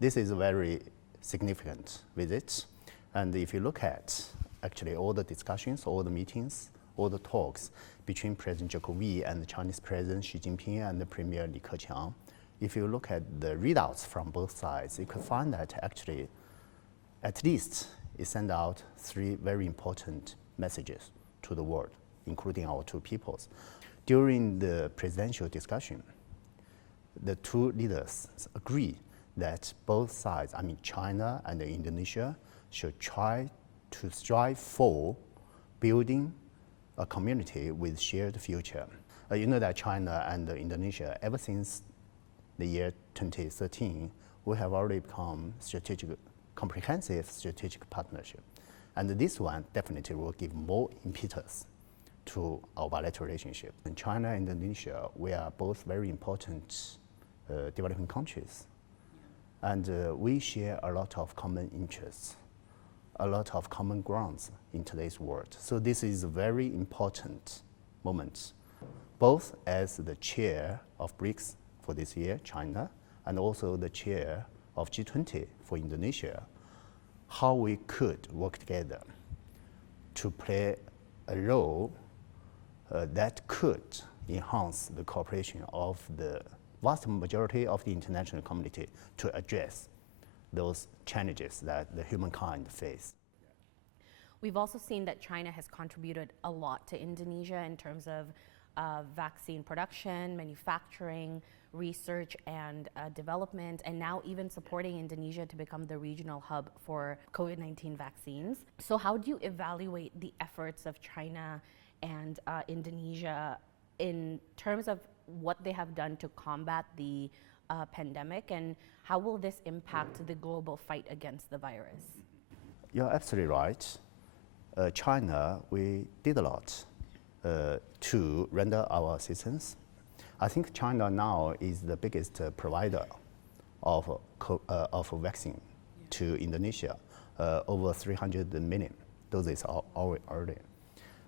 This is a very significant visit. And if you look at actually all the discussions, all the meetings, all the talks between President Joko Widodo and the Chinese President Xi Jinping and the Premier Li Keqiang, if you look at the readouts from both sides, you could find that actually at least it sent out 3 very important messages to the world, including our 2 peoples. During the presidential discussion, the 2 leaders agree that both sides, I mean China and Indonesia, should try to strive for building a community with shared future. You know that China and Indonesia, ever since the year 2013, we have already become comprehensive strategic partnership. And this one definitely will give more impetus to our bilateral relationship. In China and Indonesia, we are both very important developing countries. And we share a lot of common interests, a lot of common grounds in today's world. So this is a very important moment, both as the chair of BRICS for this year, China, and also the chair of G20 for Indonesia, how we could work together to play a role that could enhance the cooperation of the vast majority of the international community to address those challenges that the humankind face. We've also seen that China has contributed a lot to Indonesia in terms of vaccine production, manufacturing, research and development, and now even supporting Indonesia to become the regional hub for COVID-19 vaccines. So how do you evaluate the efforts of China and Indonesia in terms of what they have done to combat the pandemic, and how will this impact the global fight against the virus? You're absolutely right. China, we did a lot to render our assistance. I think China now is the biggest provider of vaccine to Indonesia, over 300 million doses already.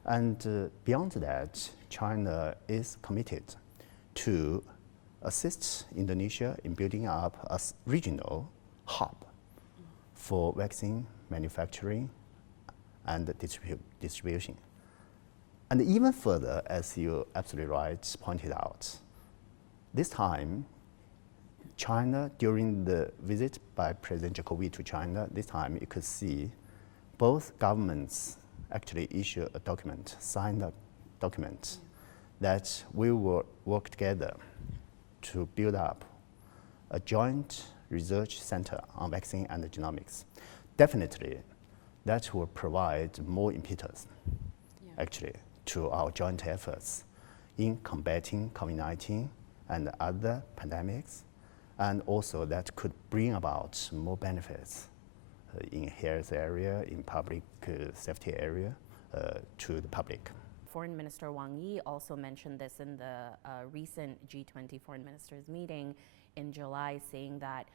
And beyond that, China is committed to assist Indonesia in building up a regional hub for vaccine manufacturing and distribution. And even further, as you absolutely right pointed out, this time, China, during the visit by President Joko Widodo to China, this time you could see both governments actually issue a document, signed a document, that we will work together to build up a joint research center on vaccine and genomics. Definitely, that will provide more impetus, actually, to our joint efforts in combating COVID-19 and other pandemics, and also that could bring about more benefits in health area, in public safety area, to the public. Foreign Minister Wang Yi also mentioned this in the recent G20 foreign ministers meeting in July, saying that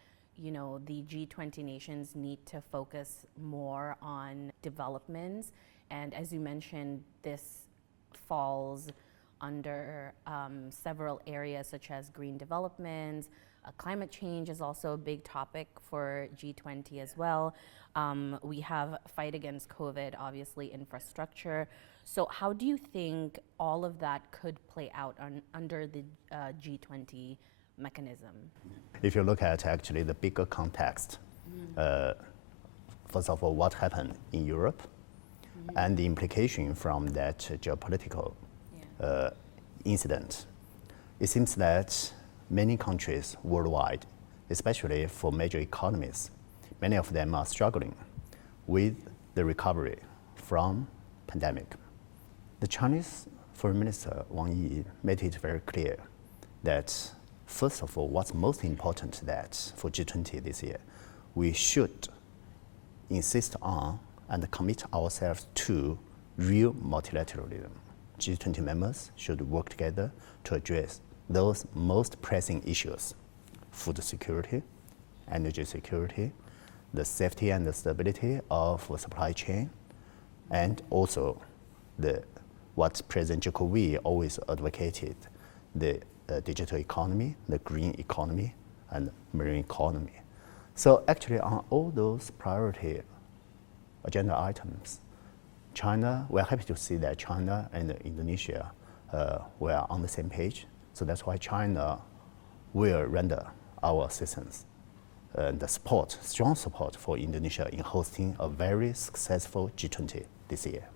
the G20 nations need to focus more on developments. And as you mentioned, this falls under several areas such as green development. Climate change is also a big topic for G20 as well. We have fight against COVID, obviously infrastructure. So how do you think all of that could play out under the G20 mechanism? If you look at actually the bigger context, first of all, what happened in Europe and the implication from that geopolitical incident, it seems that many countries worldwide, especially for major economies, many of them are struggling with the recovery from pandemic. The Chinese Foreign Minister Wang Yi made it very clear that, first of all, what's most important that for G20 this year, we should insist on and commit ourselves to real multilateralism. G20 members should work together to address those most pressing issues: food security, energy security, the safety and the stability of the supply chain, and also what President Joko Widodo always advocated, the digital economy, the green economy, and marine economy. So actually on all those priority agenda items, we're happy to see that China and Indonesia were on the same page. So that's why China will render our assistance and strong support for Indonesia in hosting a very successful G20 this year.